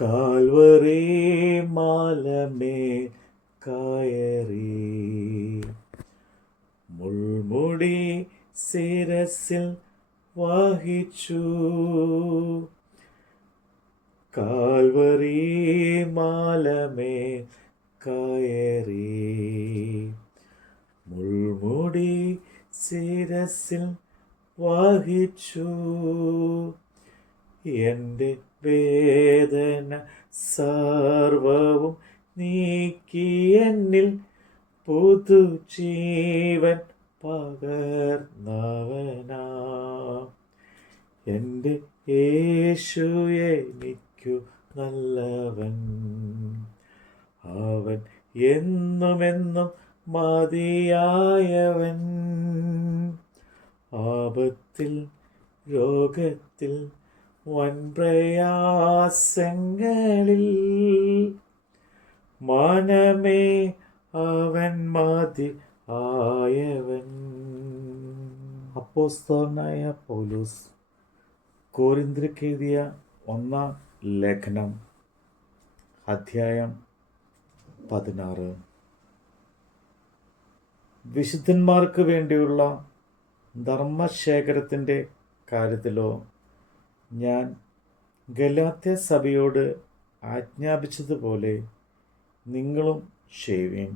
Calvary മാലമേ കയറി. മുൾമുടി ശിരസിൽ വഹിച്ചു. കാൽവറി മാലമേ കയറി. മുൾമുടി ശിരസിൽ വഹിച്ചു. എന്റെ സർവവും നീക്കി എന്നിൽ പുതുജീവൻ പകർന്നവനാ. എന്റെ യേശു എനിക്കു നല്ലവൻ. അവൻ എന്നുമെന്നും മതിയായവൻ. ആപത്തിൽ രോഗത്തിൽ വൻപ്രയാസങ്ങളിൽ മനമേ അവൻ മതി ആയവൻ. അപ്പോസ്തോനായ പൗലൂസ് കോരിന്ദ്രക്കെഴുതിയ ഒന്നാം ലേഖനം അധ്യായം പതിനാറ്. വിശുദ്ധന്മാർക്ക് വേണ്ടിയുള്ള ധർമ്മശേഖരത്തിന്റെ കാര്യത്തിലോ ഞാൻ ഗലാത്യ സഭയോട് ആജ്ഞാപിച്ചതുപോലെ നിങ്ങളും ഷേവീൻ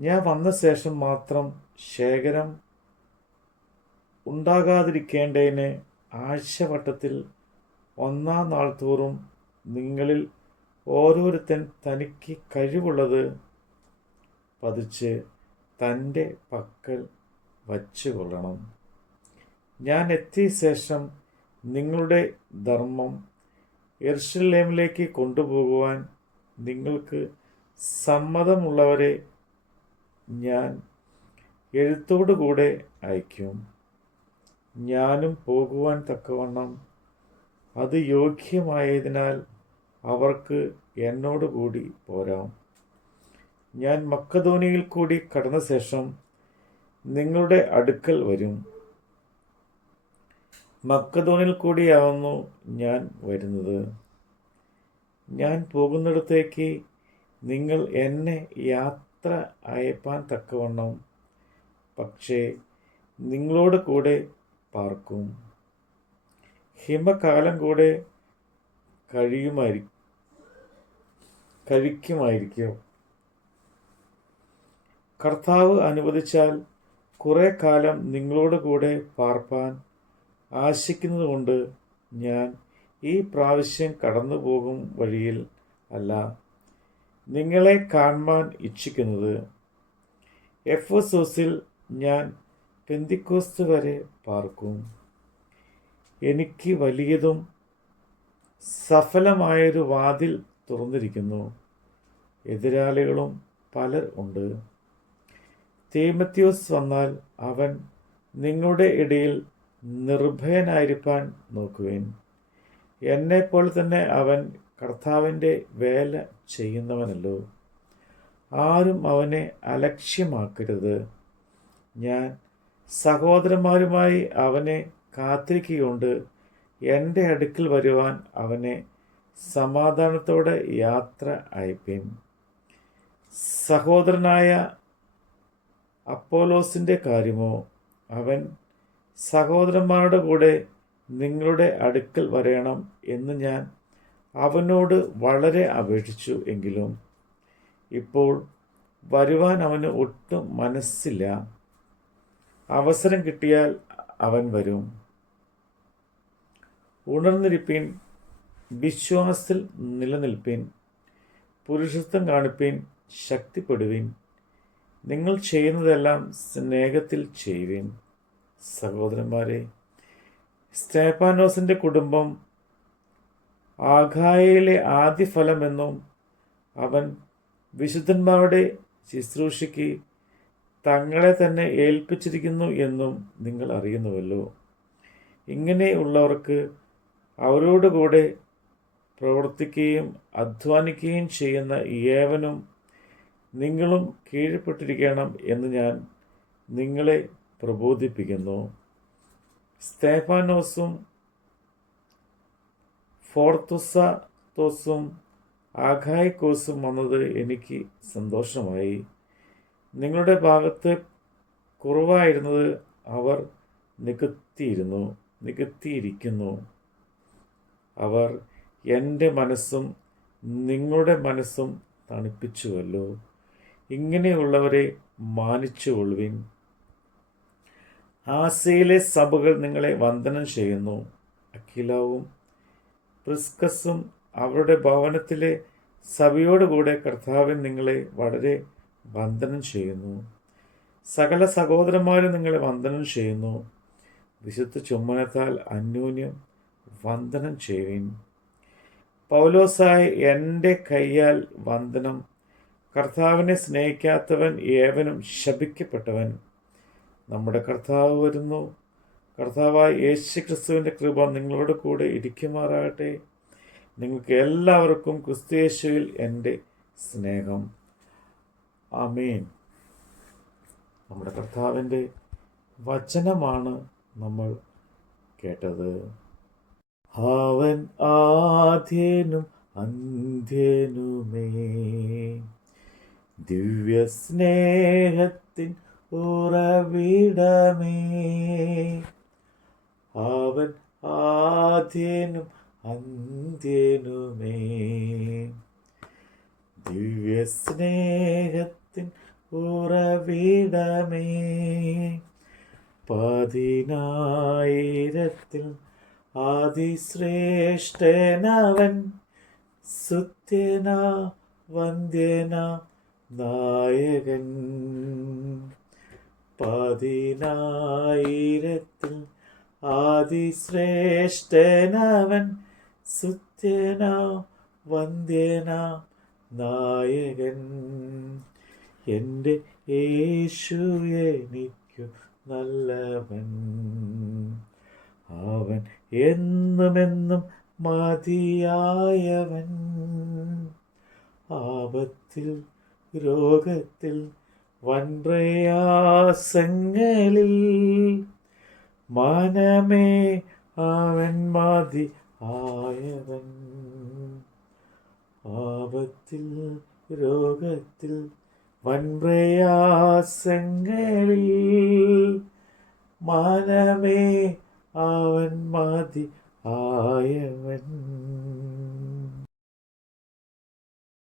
ഞാൻ വന്ന ശേഷം മാത്രം ശേഖരം ഉണ്ടാകാതിരിക്കേണ്ടതിന് ആഴ്ചവട്ടത്തിൽ ഒന്നാം നാൾ തോറും നിങ്ങളിൽ ഓരോരുത്തൻ തനിക്ക് കഴിവുള്ളത് പതിച്ച് തന്റെ പക്കൽ വച്ചുകൊള്ളണം. ഞാൻ എത്തിയ ശേഷം നിങ്ങളുടെ ധർമ്മം എർഷലേമിലേക്ക് കൊണ്ടുപോകുവാൻ നിങ്ങൾക്ക് സമ്മതമുള്ളവരെ ഞാൻ എഴുത്തോടുകൂടെ അയക്കും ഞാനും പോകുവാൻ തക്കവണ്ണം അത് യോഗ്യമായതിനാൽ അവർക്ക് എന്നോട് കൂടി പോരാം. ഞാൻ മക്കധോനിയിൽ കൂടി കടന്ന ശേഷം നിങ്ങളുടെ അടുക്കൽ വരും. മക്കധോനിൽ കൂടിയാവുന്നു ഞാൻ വരുന്നത്. ഞാൻ പോകുന്നിടത്തേക്ക് നിങ്ങൾ എന്നെ യാത്ര അയപ്പാൻ തക്കവണ്ണം പക്ഷേ നിങ്ങളോട് കൂടെ പാർക്കും. ഹിമകാലം കൂടെ കഴിയുമായിരിക്കും കഴിക്കുമായിരിക്കും. കർത്താവ് അനുവദിച്ചാൽ കുറേ കാലം നിങ്ങളോട് കൂടെ പാർപ്പാൻ ആശിക്കുന്നതുകൊണ്ട് ഞാൻ ഈ പ്രാവശ്യം കടന്നു പോകും വഴിയിൽ അല്ല. നിങ്ങളെ കാണുവാൻ ഇച്ഛിക്കുന്നത് എഫ് എസ് ഓസിൽ ഞാൻ പെന്തിക്കോസ് വരെ പാർക്കും. എനിക്ക് വലിയതും സഫലമായൊരു വാതിൽ തുറന്നിരിക്കുന്നു. എതിരാളികളും പലർ ഉണ്ട്. തീമത്യോസ് വന്നാൽ അവൻ നിങ്ങളുടെ ഇടയിൽ നിർഭയനായിരിക്കാൻ നോക്കുവേൻ എന്നെപ്പോലെ തന്നെ അവൻ കർത്താവിന്റെ വേല ചെയ്യുന്നവനല്ലോ. ആരും അവനെ അലക്ഷ്യമാക്കരുത്. ഞാൻ സഹോദരന്മാരുമായി അവനെ കാത്തിരിക്കുകയുണ്ട്. എന്റെ അടുക്കൽ വരുവാൻ അവനെ സമാധാനത്തോടെ യാത്ര അയപ്പിൻ. സഹോദരനായ അപ്പോലോസിന്റെ കാര്യമോ? അവൻ സഹോദരന്മാരുടെ കൂടെ നിങ്ങളുടെ അടുക്കൽ വരയണം എന്ന് ഞാൻ അവനോട് വളരെ അപേക്ഷിച്ചു എങ്കിലും ഇപ്പോൾ വരുവാൻ അവന് ഒട്ടും മനസ്സില്ല. അവസരം കിട്ടിയാൽ അവൻ വരും. ഉണർന്നിരിപ്പീൻ വിശ്വാസത്തിൽ നിലനിൽപ്പീൻ പുരുഷത്വം കാണിപ്പീൻ ശക്തിപ്പെടുവീൻ. നിങ്ങൾ ചെയ്യുന്നതെല്ലാം സ്നേഹത്തിൽ ചെയ്യുവീൻ. സഹോദരന്മാരെ സ്റ്റേപ്പാനോസിന്റെ കുടുംബം ആഘായയിലെ ആദ്യ ഫലമെന്നും അവൻ വിശുദ്ധന്മാരുടെ ശുശ്രൂഷയ്ക്ക് തങ്ങളെ തന്നെ ഏൽപ്പിച്ചിരിക്കുന്നു എന്നും നിങ്ങൾ അറിയുന്നുവല്ലോ. ഇങ്ങനെയുള്ളവർക്ക് അവരോടുകൂടെ പ്രവർത്തിക്കുകയും അധ്വാനിക്കുകയും ചെയ്യുന്ന ഏവനും നിങ്ങളും കീഴ്പ്പെട്ടിരിക്കണം എന്ന് ഞാൻ നിങ്ങളെ പ്രബോധിപ്പിക്കുന്നു. സ്തേഫാനോസും ഫോർത്തുസത്തോസും ആഘായിക്കോസും വന്നത് എനിക്ക് സന്തോഷമായി. നിങ്ങളുടെ ഭാഗത്ത് കുറവായിരുന്നത് അവർ നികത്തിയിരുന്നു നികത്തിയിരിക്കുന്നു. അവർ എന്റെ മനസ്സും നിങ്ങളുടെ മനസ്സും തണുപ്പിച്ചുവല്ലോ. ഇങ്ങനെയുള്ളവരെ മാനിച്ചുകൊള്ളുവിൻ. ആസയിലെ സഭകൾ നിങ്ങളെ വന്ദനം ചെയ്യുന്നു. അഖിലവും പ്രിസ്കസും അവരുടെ ഭവനത്തിലെ സഭയോടുകൂടെ കർത്താവിൻ നിങ്ങളെ വളരെ വന്ദനം ചെയ്യുന്നു. സകല സഹോദരന്മാരും നിങ്ങളെ വന്ദനം ചെയ്യുന്നു. വിശുദ്ധ ചുമ്മനത്താൽ അന്യോന്യം വന്ദനം ചെയ്യുവിൻ. പൗലോസായി എന്റെ കയ്യാൽ വന്ദനം. കർത്താവിനെ സ്നേഹിക്കാത്തവൻ ഏവനും ശപിക്കപ്പെട്ടവൻ. നമ്മുടെ കർത്താവ് വരുന്നു. കർത്താവായ യേശു ക്രിസ്തുവിന്റെ കൃപ നിങ്ങളോട് കൂടെ ഇരിക്കുമാറാകട്ടെ. നിങ്ങൾക്ക് എല്ലാവർക്കും ക്രിസ്തുയേശുവിൽ എന്റെ സ്നേഹം. അമീൻ നമ്മുടെ കർത്താവിന്റെ വചനമാണ് നമ്മൾ കേട്ടത്. അവൻ ആദ്യനും അന്ത്യനുമേ. ദിവ്യസ്നേഹത്തിൻ ഉറവിടമേ. അവൻ ആദ്യനും അന്ത്യനുമേ. ദിവ്യസ്നേഹത്തിൻ ഉറവിടമേ. പതിനായിരത്തിൽ ആദിശ്രേഷ്ഠനവൻ സുത്യന വന്ദ്യന നായകൻ. പതിനായിരത്തിൽ ആദിശ്രേഷ്ഠനവൻ സുത്യന വന്ദ്യന നായകൻ. എന്റെ യേശു എനിക്കു നല്ലവൻ. അവൻ എന്നുമെന്നും മതിയായവൻ. ആപത്തിൽ രോഗത്തിൽ വൻപ്രയാസങ്ങളിൽ മനമേ അവൻ മതി ആയവൻ. ആപത്തിൽ രോഗത്തിൽ വൻപ്രയാസങ്ങളിൽ മനമേ അവൻ മതി ആയവൻ.